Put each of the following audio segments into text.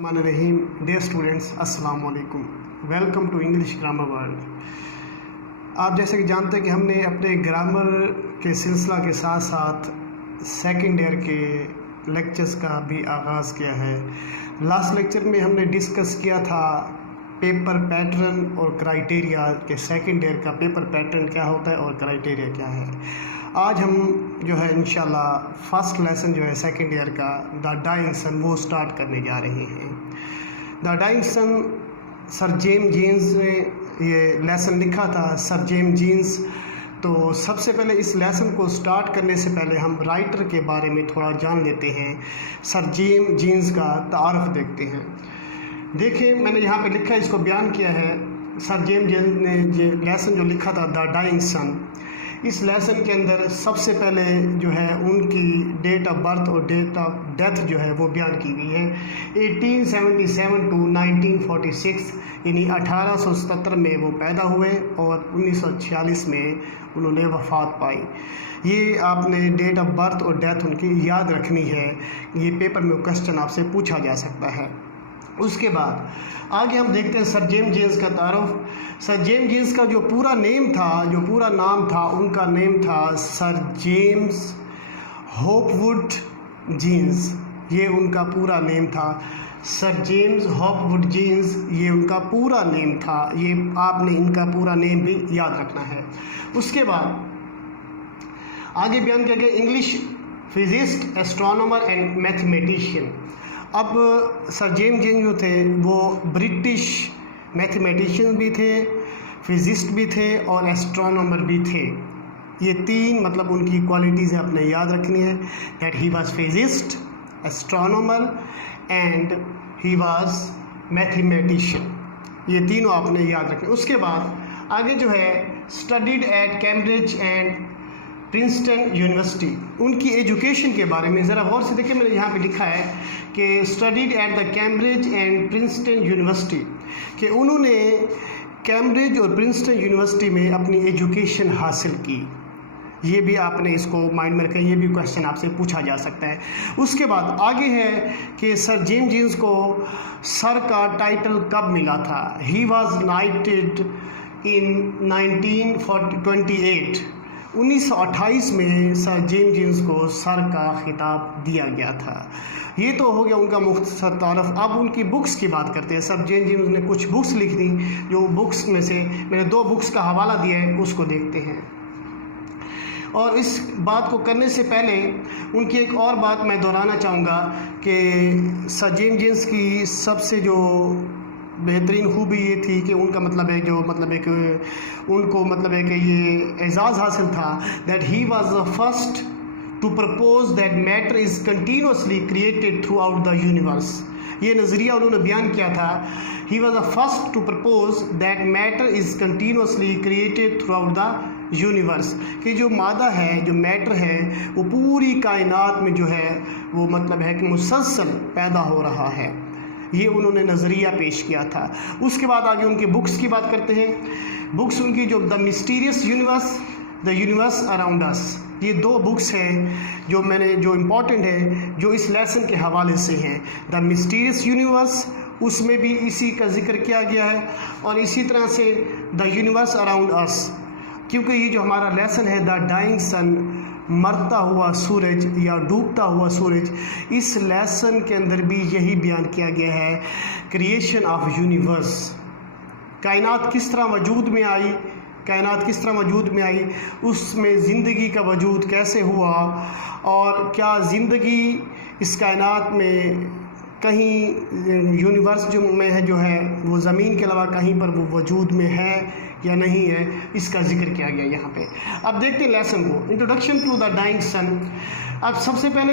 रहीम dear students, अस्सलाम वालेकुम। Welcome to English grammar world. आप जैसे कि जानते हैं कि हमने अपने ग्रामर के सिलसिला के साथ साथ सेकंड ईयर के लेक्चर्स का भी आगाज़ किया है। लास्ट लेक्चर में हमने डिस्कस किया था पेपर पैटर्न और क्राइटेरिया के सेकंड ईयर का पेपर पैटर्न क्या होता है और क्राइटेरिया क्या है। आज हम जो है इंशाल्लाह फर्स्ट लेसन जो है सेकंड ईयर का द डाइंग सन वो स्टार्ट करने जा रहे हैं। The dying sun sir James Jeans ने ये लेसन लिखा था। Sir James Jeans. तो सबसे पहले इस लेसन को स्टार्ट करने से पहले हम राइटर के बारे में थोड़ा जान लेते हैं। सर जेम्स जीन्स का तारुफ देखते हैं। देखिए, मैंने यहाँ पे लिखा है, इसको बयान किया है। सर जेम्स जीन्स ने ये लेसन जो लिखा था द डाइंग सन, इस लेसन के अंदर सबसे पहले जो है उनकी डेट ऑफ बर्थ और डेट ऑफ डेथ जो है वो बयान की गई है। 1877 टू 1946 यानी 1877 में वो पैदा हुए और 1946 में उन्होंने वफ़ात पाई। ये आपने डेट ऑफ बर्थ और डेथ उनकी याद रखनी है। ये पेपर में क्वेश्चन आपसे पूछा जा सकता है। उसके बाद आगे हम देखते हैं सर जेम्स जीन्स का तारुफ। सर जेम्स जीन्स का जो पूरा नाम था उनका नेम था सर जेम्स हॉपवुड जीन्स। ये उनका पूरा नेम था। सर जेम्स हॉपवुड जीन्स ये उनका पूरा नेम था। ये आपने इनका पूरा नेम भी याद रखना है। उसके बाद आगे बयान किया गया English physicist, astronomer and mathematician. अब सर जेम्स जीन्स जो थे वो ब्रिटिश मैथमेटिशियन भी थे, फिजिस्ट भी थे और एस्ट्रोनॉमर भी थे। ये तीन मतलब उनकी क्वालिटीज़ अपने याद रखनी है। That he was physicist, astronomer and he was mathematician. ये तीनों आपने याद रखने। उसके बाद आगे जो है studied at Cambridge and Princeton university. उनकी एजुकेशन के बारे में ज़रा गौर से देखिए, मैंने यहाँ पे लिखा है कि studied at the Cambridge and Princeton university, कि उन्होंने कैम्ब्रिज और प्रिंसटन यूनिवर्सिटी में अपनी एजुकेशन हासिल की। ये भी आपने इसको माइंड में रखें, ये भी क्वेश्चन आपसे पूछा जा सकता है। उसके बाद आगे है कि सर जेम्स जीन्स को सर का टाइटल कब मिला था। ही वॉज नाइटेड इन 1928। 1928 में सर जेम्स जीन्स को सर का खिताब दिया गया था। ये तो हो गया उनका मुख्तसर तारुफ। अब उनकी बुक्स की बात करते हैं। सर जेम्स जीन्स ने कुछ बुक्स लिख दी, जो बुक्स में से मैंने 2 बुक्स का हवाला दिया है, उसको देखते हैं। और इस बात को करने से पहले उनकी एक और बात मैं दोहराना चाहूँगा कि सर जेम्स जीन्स की सबसे जो बेहतरीन खूबी ये थी कि उनका उनको कि ये एजाज़ हासिल था that he was the first to propose that matter is continuously created throughout the universe. ये नज़रिया उन्होंने बयान किया था। He was the first to propose that matter is continuously created throughout the universe, कि जो मादा है, जो मैटर है, वो पूरी कायनात में जो है वो कि मुसलसल पैदा हो रहा है। ये उन्होंने नज़रिया पेश किया था। उसके बाद आगे उनके बुक्स की बात करते हैं। बुक्स उनकी जो the mysterious universe, the universe around us, ये 2 बुक्स हैं जो इम्पॉर्टेंट है, जो इस लेसन के हवाले से हैं। द मिस्टीरियस यूनिवर्स, उसमें भी इसी का जिक्र किया गया है, और इसी तरह से द यूनिवर्स अराउंड अस, क्योंकि ये जो हमारा लेसन है द डाइंग सन, मरता हुआ सूरज या डूबता हुआ सूरज, इस लेसन के अंदर भी यही बयान किया गया है। क्रिएशन ऑफ यूनिवर्स, कायनात किस तरह वजूद में आई, उसमें ज़िंदगी का वजूद कैसे हुआ, और क्या ज़िंदगी इस कायनात में कहीं यूनिवर्स जो है वो ज़मीन के अलावा कहीं पर वो वजूद में है या नहीं है, इसका जिक्र किया गया यहाँ पे। अब देखते हैं लेसन को। इंट्रोडक्शन टू द डाइंग सन। अब सबसे पहले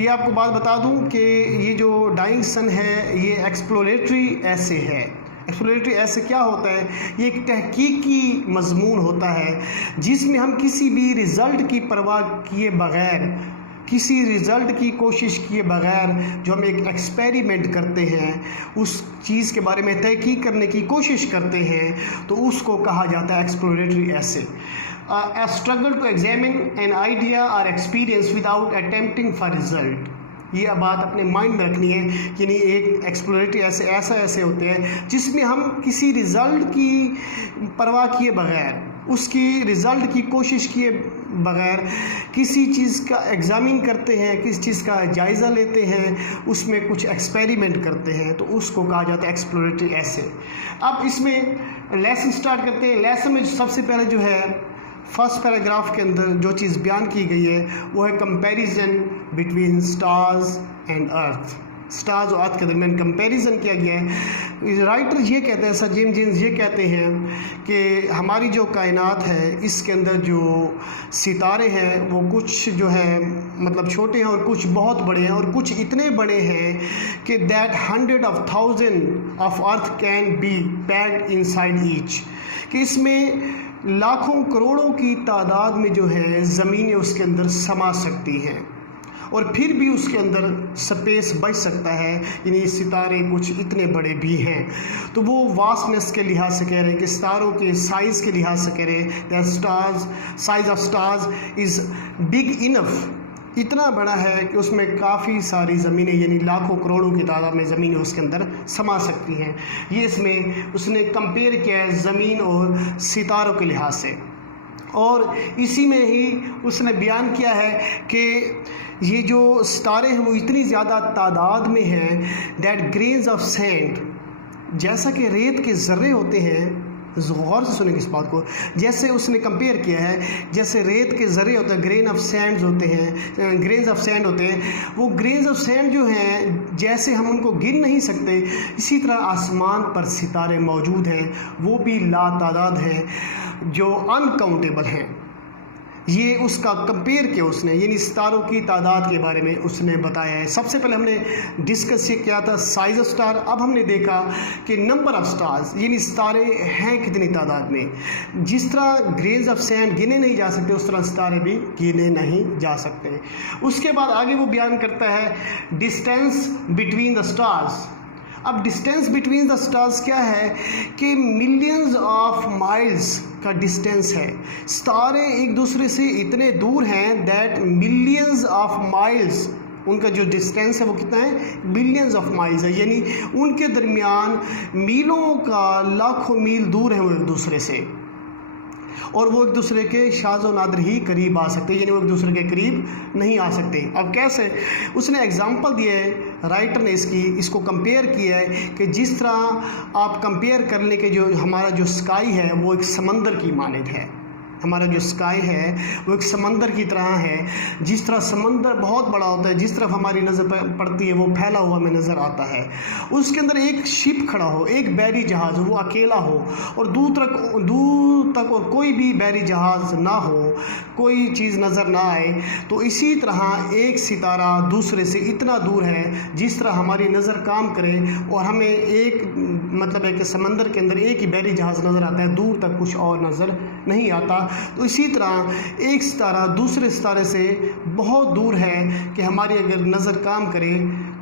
ये आपको बात बता दूँ कि ये जो डाइंग सन है ये एक्सप्लोरेटरी ऐसे है। एक्सप्लोरेटरी ऐसे क्या होता है? ये एक तहकीकी मजमून होता है जिसमें हम किसी भी रिज़ल्ट की परवाह किए बग़ैर, किसी रिज़ल्ट की कोशिश किए बग़ैर जो हम एक एक्सपेरिमेंट करते हैं, उस चीज़ के बारे में तहकीक करने की कोशिश करते हैं, तो उसको कहा जाता है एक्सप्लोरेटरी ऐसे। A struggle to examine an idea or experience without attempting for result। ये बात अपने माइंड में रखनी है कि नहीं, एक एक्सप्लोरेटरी ऐसे होते हैं जिसमें हम किसी रिज़ल्ट की परवाह किए बगैर, उसकी रिज़ल्ट की कोशिश किए बगैर किसी चीज़ का एग्ज़ामिन करते हैं, किसी चीज़ का जायज़ा लेते हैं, उसमें कुछ एक्सपेरिमेंट करते हैं, तो उसको कहा जाता है एक्सप्लोरेटरी ऐसे। अब इसमें लेसन स्टार्ट करते हैं। लेसन में सबसे पहले जो है फर्स्ट पैराग्राफ के अंदर जो चीज़ बयान की गई है वो है comparison between stars and earth. Stars और अर्थ के दरमियान कंपैरिजन किया गया है। राइटर ये कहते हैं, सर जेम्स जेम्स ये कहते हैं कि हमारी जो कायनात है इसके अंदर जो सितारे हैं वो कुछ जो है मतलब छोटे हैं और कुछ बहुत बड़े हैं, और कुछ इतने बड़े हैं कि that 100,000 of earth can be packed inside each, कि इसमें लाखों करोड़ों की तादाद में जो है ज़मीनें उसके अंदर समा सकती हैं, और फिर भी उसके अंदर स्पेस बच सकता है। यानी सितारे कुछ इतने बड़े भी हैं। तो वो वास्टनेस के लिहाज से कह रहे हैं कि सितारों के साइज़ के लिहाज से कह रहे हैं that stars size of stars is big enough, इतना बड़ा है कि उसमें काफ़ी सारी ज़मीनें यानी लाखों करोड़ों की तादाद में ज़मीनें उसके अंदर समा सकती हैं। ये इसमें उसने कंपेयर किया है ज़मीन और सितारों के लिहाज से, और इसी में ही उसने बयान किया है कि ये जो सितारे हैं वो इतनी ज़्यादा तादाद में हैं दैट ग्रेन्स ऑफ सैंड, जैसा कि रेत के ज़र्रे होते हैं, गौर से सुनेंगे इस बात को, जैसे उसने कंपेयर किया है जैसे रेत के ज़र्रे होते हैं, ग्रेन ऑफ सैंड होते हैं, ग्रेन्स ऑफ सैंड होते हैं, वो ग्रेन्स ऑफ सैंड जो हैं जैसे हम उनको गिन नहीं सकते, इसी तरह आसमान पर सितारे मौजूद हैं, वो भी लातादाद हैं जो अनकाउंटेबल हैं। ये उसका कंपेयर किया उसने, यानी सितारों की तादाद के बारे में उसने बताया है। सबसे पहले हमने डिस्कस ये किया था साइज ऑफ स्टार, अब हमने देखा कि नंबर ऑफ स्टार्स यानी सितारे हैं कितनी तादाद में। जिस तरह ग्रेन्स ऑफ सैंड गिने नहीं जा सकते उस तरह सितारे भी गिने नहीं जा सकते। उसके बाद आगे वो बयान करता है डिस्टेंस बिटवीन द स्टार्स। अब डिस्टेंस बिटवीन द स्टार्स क्या है कि मिलियंस ऑफ माइल्स का डिस्टेंस है। सितारे एक दूसरे से इतने दूर हैं दैट मिलियंस ऑफ माइल्स, उनका जो डिस्टेंस है वो कितना है, मिलियंस ऑफ माइल्स है, यानी उनके दरमियान मीलों का लाखों मील दूर है वो एक दूसरे से, और वो एक दूसरे के शाज़ व नादिर ही करीब आ सकते हैं, यानी वो एक दूसरे के करीब नहीं आ सकते। अब कैसे, उसने एग्जांपल दिए है, राइटर ने इसको कंपेयर किया है कि जिस तरह आप कंपेयर कर लें कि जो हमारा जो स्काई है वो एक समंदर की मानद है, हमारा जो स्काई है वो एक समंदर की तरह है। जिस तरह समंदर बहुत बड़ा होता है, जिस तरफ हमारी नज़र पड़ती है वो फैला हुआ हमें नज़र आता है, उसके अंदर एक शिप खड़ा हो, एक बैरी जहाज़ हो, वो अकेला हो, और दूर तक और कोई भी बैरी जहाज़ ना हो, कोई चीज़ नज़र ना आए, तो इसी तरह एक सितारा दूसरे से इतना दूर है जिस तरह हमारी नज़र काम करे और हमें एक मतलब एक समंदर के अंदर एक ही बैरी जहाज़ नज़र आता है, दूर तक कुछ और नज़र नहीं आता। तो इसी तरह एक सितारा दूसरे सितारे से बहुत दूर है कि हमारी अगर नज़र काम करे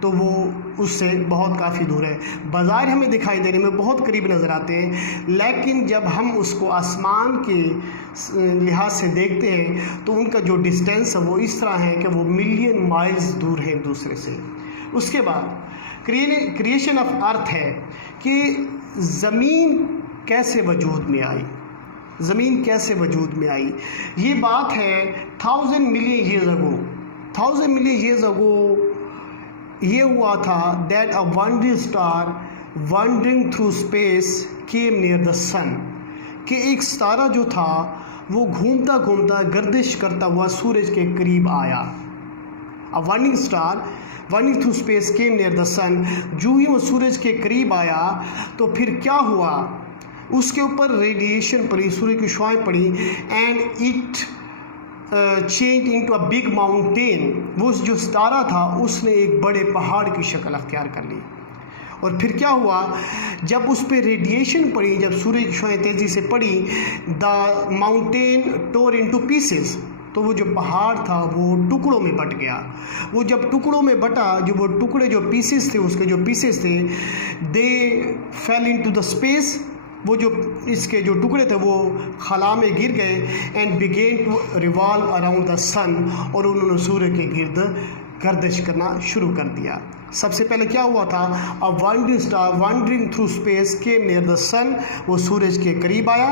तो वो उससे बहुत काफ़ी दूर है। बाज़ार हमें दिखाई देने में बहुत करीब नज़र आते हैं, लेकिन जब हम उसको आसमान के लिहाज से देखते हैं तो उनका जो डिस्टेंस है वो इस तरह है कि वो मिलियन माइल्स दूर है एक दूसरे से। उसके बाद क्रिएशन ऑफ अर्थ है कि ज़मीन कैसे वजूद में आई, ज़मीन कैसे वजूद में आई। ये बात है 1000 million years ago, 1000 million years ago ये हुआ था that a wandering star wandering through space came near the sun, कि एक सितारा जो था वो घूमता घूमता गर्दिश करता हुआ सूरज के करीब आया। A wandering star wandering through space came near the sun, जो ही वो सूरज के करीब आया तो फिर क्या हुआ, उसके ऊपर रेडिएशन पड़ी, सूर्य की शुआएं पड़ी, and it change into a big mountain. वो जो सितारा था उसने एक बड़े पहाड़ की शक्ल अख्तियार कर ली। और फिर क्या हुआ, जब उस पर रेडिएशन पड़ी, जब सूर्य की शुआएं तेज़ी से पड़ी, the mountain tore into pieces, तो वो जो पहाड़ था वो टुकड़ों में बट गया। वो जब टुकड़ों में बटा, जो वो टुकड़े जो पीसेस थे, उसके जो पीसेस थे, दे फेल इनटू द स्पेस, वो जो इसके जो टुकड़े थे वो खला में गिर गए, and began to revolve around the sun, और उन्होंने सूर्य के गिर्द गर्दिश करना शुरू कर दिया। सबसे पहले क्या हुआ था, a wandering star wandering through space came near the sun, वो सूरज के करीब आया।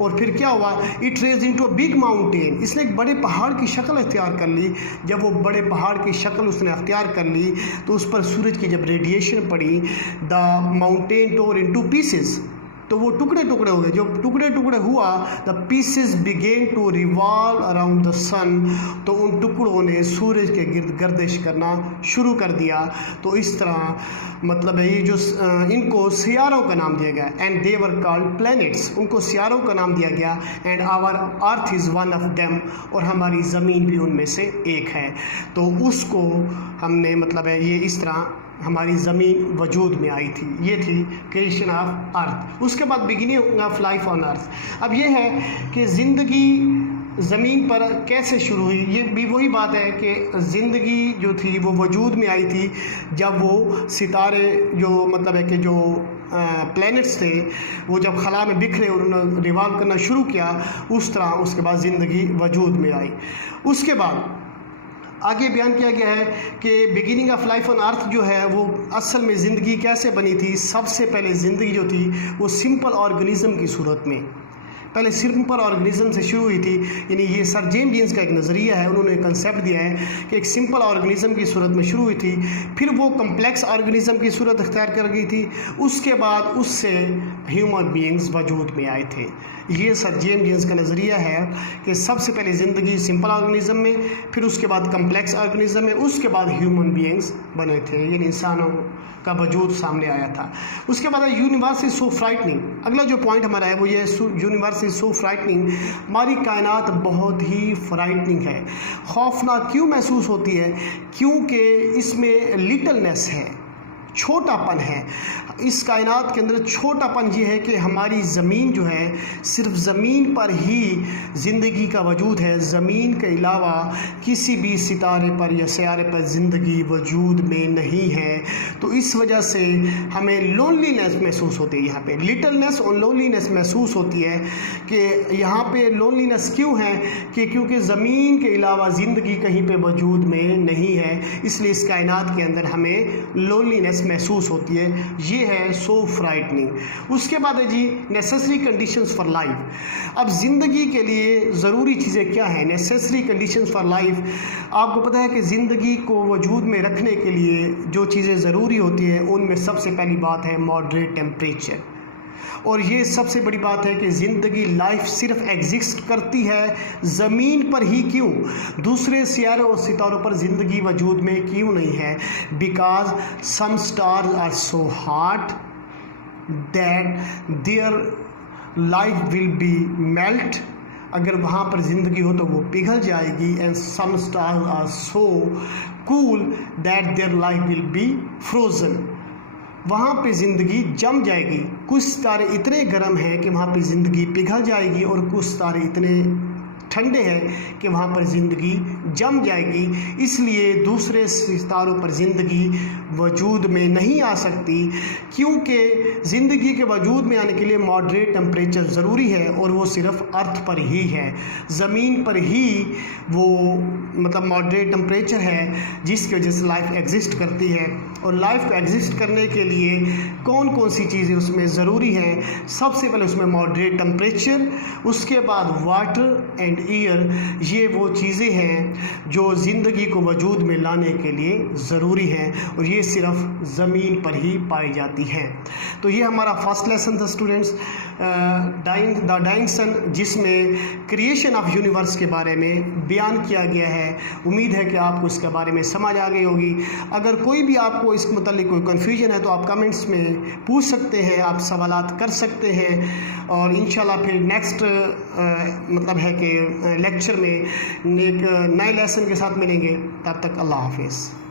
और फिर क्या हुआ, it raised into a big mountain, इसने एक बड़े पहाड़ की शक्ल अख्तियार कर ली। जब वो बड़े पहाड़ की शक्ल उसने अख्तियार कर ली तो उस पर सूरज की जब रेडिएशन पड़ी, the mountain tore into pieces, तो वो टुकड़े टुकड़े हो गए। जो टुकड़े टुकड़े हुआ, the pieces began to revolve around the sun, तो उन टुकड़ों ने सूरज के गिर्द गर्दिश करना शुरू कर दिया। तो इस तरह मतलब है ये जो इनको सियारों का नाम दिया गया, and they were called planets, उनको सियारों का नाम दिया गया। And our earth is one of them, और हमारी ज़मीन भी उनमें से एक है। तो उसको हमने मतलब है ये इस तरह हमारी ज़मीन वजूद में आई थी। ये थी क्रिएशन ऑफ अर्थ। उसके बाद beginning of life on earth. अब ये है कि ज़िंदगी ज़मीन पर कैसे शुरू हुई। ये भी वही बात है कि ज़िंदगी जो थी वो वजूद में आई थी जब वो सितारे जो मतलब है कि जो प्लैनेट्स थे वो जब खला में बिखरे और उन्होंने रिवॉल्व करना शुरू किया, उस तरह उसके बाद ज़िंदगी वजूद में आई। उसके बाद आगे बयान किया गया है कि beginning of life on earth जो है वो असल में ज़िंदगी कैसे बनी थी। सबसे पहले ज़िंदगी जो थी वो सिंपल ऑर्गेनिज्म की सूरत में, पहले सिंपल ऑर्गेनिज्म से शुरू हुई थी। यानी ये सर जेम्स जीन्स का एक नज़रिया है, उन्होंने कंसेप्ट दिया है कि एक सिंपल ऑर्गेनिज्म की सूरत में शुरू हुई थी, फिर वो कम्प्लेक्स ऑर्गेनिज्म की सूरत अख्तियार कर गई थी, उसके बाद उससे ह्यूमन बीइंग्स वजूद में आए थे। ये सर जेम्स जीन्स का नज़रिया है कि सबसे पहले ज़िंदगी सिंपल ऑर्गेनिज्म में, फिर उसके बाद कम्प्लेक्स ऑर्गेनिज्म में, उसके बाद ह्यूमन बीइंग्स बने थे, यानी इंसानों का वजूद सामने आया था। उसके बाद यूनिवर्स इज सो फ्राइटनिंग। अगला जो पॉइंट हमारा है वो ये यूनिवर्स इज सो फ्राइटनिंग, हमारी कायनात बहुत ही फ्राइटनिंग है, खौफनाक क्यों महसूस होती है, क्योंकि इसमें लिटलनेस है, छोटापन है। इस कायनात के अंदर छोटापन ये है कि हमारी ज़मीन जो है सिर्फ ज़मीन पर ही ज़िंदगी का वजूद है, ज़मीन के अलावा किसी भी सितारे पर या सयारे पर ज़िंदगी वजूद में नहीं है। तो इस वजह से हमें लोनलीनेस महसूस होती है, यहाँ पे लिटलनेस और लोनलीनेस महसूस होती है कि यहाँ पे लोनलीनेस क्यों है कि क्योंकि ज़मीन के अलावा ज़िंदगी कहीं पे वजूद में नहीं है, इसलिए इस कायनात के अंदर हमें लोनलीनेस महसूस होती है। ये है सो फ्राइटनिंग। उसके बाद है जी नेसेसरी कंडीशंस फॉर लाइफ। अब ज़िंदगी के लिए ज़रूरी चीज़ें क्या हैं, नेसेसरी कंडीशंस फॉर लाइफ। आपको पता है कि ज़िंदगी को वजूद में रखने के लिए जो चीज़ें ज़रूरी होती हैं उनमें सबसे पहली बात है मॉडरेट टेम्परेचर। और ये सबसे बड़ी बात है कि ज़िंदगी लाइफ सिर्फ एग्जिस्ट करती है ज़मीन पर ही, क्यों दूसरे सियारों और सितारों पर ज़िंदगी वजूद में क्यों नहीं है। Because some stars are so hot that their life will be melt, अगर वहाँ पर ज़िंदगी हो तो वो पिघल जाएगी। And some stars are so cool that their life will be frozen, वहाँ पे ज़िंदगी जम जाएगी। कुछ तारे इतने गर्म हैं कि वहाँ पे ज़िंदगी पिघल जाएगी, और कुछ तारे इतने ठंडे हैं कि वहाँ पर ज़िंदगी जम जाएगी। इसलिए दूसरे सितारों पर ज़िंदगी वजूद में नहीं आ सकती, क्योंकि ज़िंदगी के वजूद में आने के लिए मॉडरेट टेम्परेचर ज़रूरी है, और वो सिर्फ अर्थ पर ही है, ज़मीन पर ही वो मतलब मॉडरेट टेम्परेचर है जिसकी वजह से लाइफ एग्जिस्ट करती है। और लाइफ को एग्जिस्ट करने के लिए कौन कौन सी चीज़ें उसमें ज़रूरी हैं, सबसे पहले उसमें मॉडरेट टेम्परेचर, उसके बाद वाटर एंड एयर, ये वो चीज़ें हैं जो ज़िंदगी को वजूद में लाने के लिए ज़रूरी हैं, और ये सिर्फ ज़मीन पर ही पाई जाती हैं। तो ये हमारा फर्स्ट लेसन था स्टूडेंट्स, द डाइंग सन, जिसमें क्रिएशन ऑफ यूनिवर्स के बारे में बयान किया गया है। उम्मीद है कि आपको इसके बारे में समझ आ गई होगी। अगर कोई भी आपको इस मतलब कोई कन्फ्यूजन है तो आप कमेंट्स में पूछ सकते हैं, आप सवालात कर सकते हैं, और इंशाल्लाह फिर नेक्स्ट मतलब है कि लेक्चर में एक नए लेसन के साथ मिलेंगे। तब तक अल्लाह हाफिज़।